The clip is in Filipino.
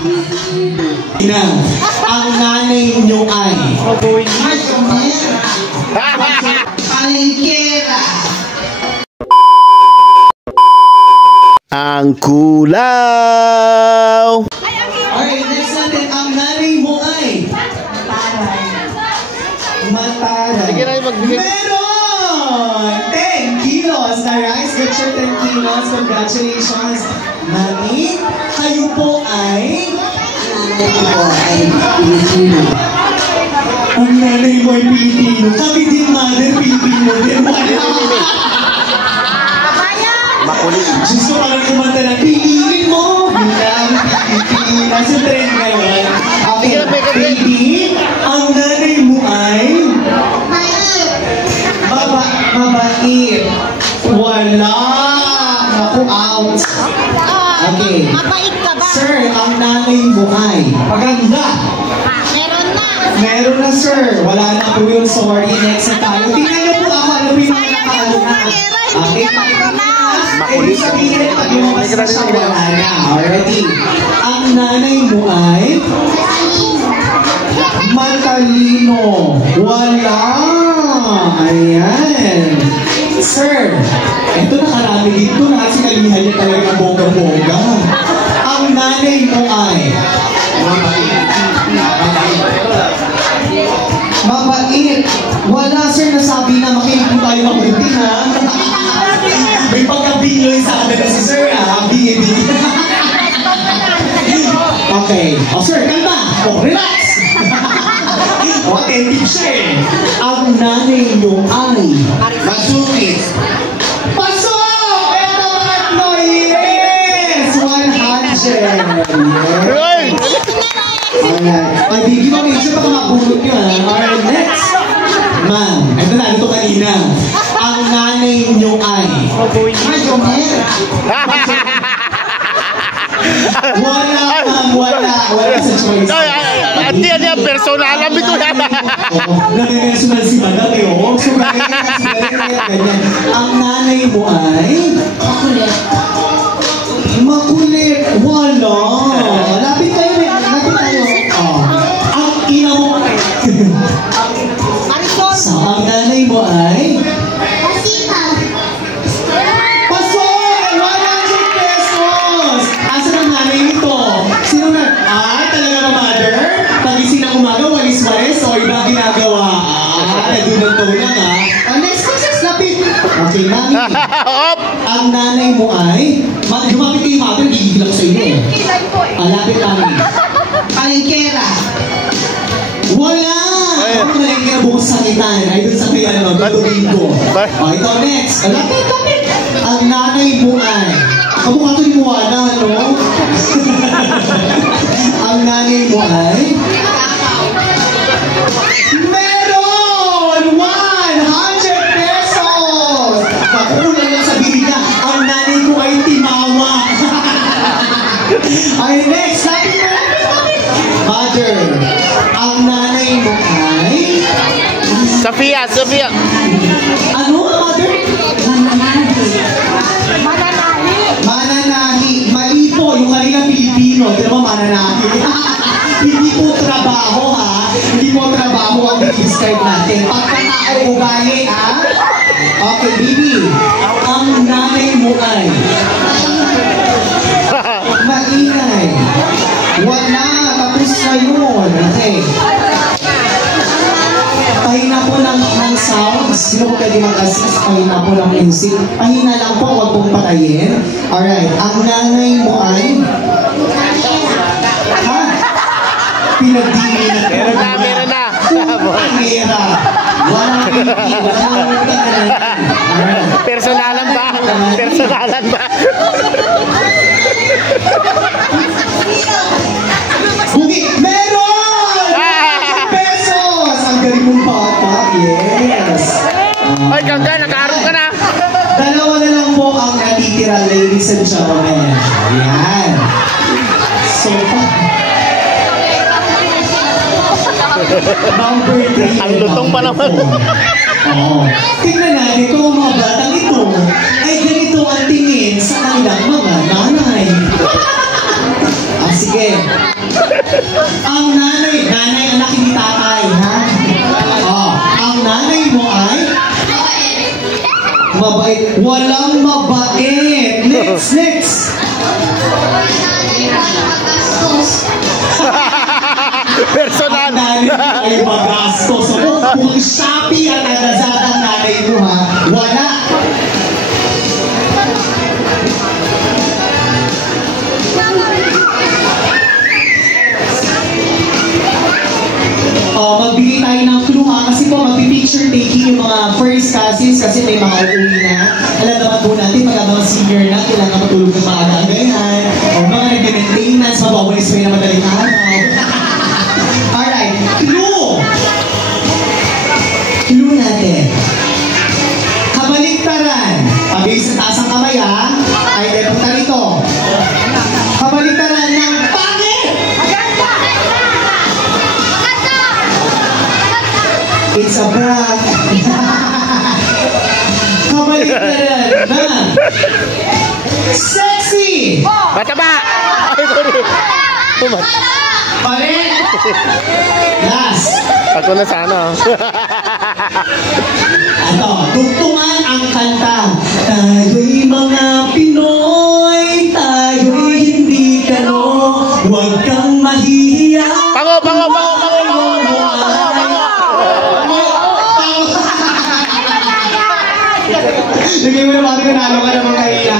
Na, ang nanay nyo ay Palengkera. Ang kulaw. Alright, next natin, ang nanay mo ay Mataray. Meron! 10 kilos na rice. Good share, 10 kilos. Congratulations. Mami, kayo po ay Pilipino. Ang nanay mo ay Pilipino. Kami din, mother, Pilipino din. Makulit. Gusto ka lang kumanta ng piliin mo. Bilang Pilipinas. Sa trend ngayon. Okay, baby, ang nanay mo ay mabait. Wala. Naku, out. Okay. Mabait ka ba? Sir, ang nanay mo ay maganda. Meron na. Meron na, sir. Wala na po yun. Sorry. Next na tayo. Tingnan niyo po ako. Ano po yung mga nakalo na. Okay, makulit sabihin pag lumabas na siya, wala na. Alrighty. Ang nanay mo ay matalino. Wala. Ayan. Sir, ito nakarami dito. Nakasinalihan niya talaga bongga-bongga. Ang nanay mo ay mabait. Wala, sir. Nasabi na makinig po tayo mabuti, ha? May pagkabinyoy sa atin na si sir, ha? Bingi-bingi. Okay. O, sir, kalma. O, relax. O, attentive siya, eh. Ang nanay nyo ay masukit. Pasok! Ito mga yes! 100! Yes! Alright. Ay, bigyan mo minsan baka mabulot nyo, ha? Alright, next. Ma'am, ito na, ito kanina. Ang nanay nyo ay wala, ma'am, wala. Wala sa choice. Ati, personalan ito na. Nami-personal si madam, eh, oh. So, ganyan. Ang nanay mo ay makulit. Makulit. Wala. Lapit kayo, eh. Lapit tayo. Ang ina mo ay so, ang nanay mo ay pasok! 100 pesos! Asan ang nanay nito? Sino na? Ay, talaga ba, mother? Pagising ng umaga, walis-walis, o iba ginagawa? Nadunang to lang, ha? Next, lapit! Okay, mami. Ang nanay mo ay lumapit kayo, mother, gigil ako sa inyo. Lapit, mami. Palengkera. Wala! Ako malengke na buong sangitan. Ay, doon sa kaya naman, tutugin ko. O, ito next. Lapit. Ang nanay mo ay kamukha ito ni Moana, no? Ang nanay mo ay meron! 100 pesos! Nakukulang lang sabihin niya, ang nanay ko ay timawa. Ay, next. Lapit. Mother, ang nanay mo ay Sofia. ano, mother? Mananahi. Mali po, yung kanina Pilipino. Di ba mananahi? Hindi po trabaho, ha? Hindi po trabaho ang i-describe natin. Pagkatao ugali, ha? Okay, baby. Ang nanay mo ay maingay. Wala. Tapos na yun. Okay. Pahina po ng sounds. Sino po pwede mag-assist? Pahina po ng music. Pahina lang po, huwag pong patayin. Alright. Ang nanay mo ay ha? Pinagdini na po. Meron na. Pangera. 150. Personalan ba? Bugi, meron! 100 pesos! Ang galing mong bata. Yes. Ay, gangga, nag-aaral ka na. Dalawa na lang po ang natitira, ladies and gentlemen. Yan. So, number 3. Ang lutong pa naman. Oo. Tingnan natin kung mga batang ito ay ganito ang tingin sa kanilang mga nanay. Sige. Ang nanay ang laki ni tatay, ha? Oh, ang nanay mo ay? Mabait. Walang mabait. Next. Personal. Ang nanay mo ay magastos. So, kung Shopee at Lazada ang nanay mo, ha? Wala. Magbigay tayo ng clue ha, kasi po magpi-picture taking yung mga first cousins kasi may mga uuwi na. Alam naman po natin, pag mga senior na, kailangan matulog ng mga agayan, o mga nag-maintenance, mabawalis mo na madaling araw. Alright, clue! Clue natin. Kabaliktaran. Pabilis sa taas ang kamay ha. Ay, punta rito. Kabaliktaran ng pangit! It's a prank. Kabaliktaran na sexy. Mataba. Ay, sorry. Balik. Last. Ako na sana. Ano, tugtungan ang kanta. Tayo'y mga Pinoy, tayo'y hindi kano, huwag kang mahihiya. Pango. Lagay mo naman kung nalo ka naman kahiya.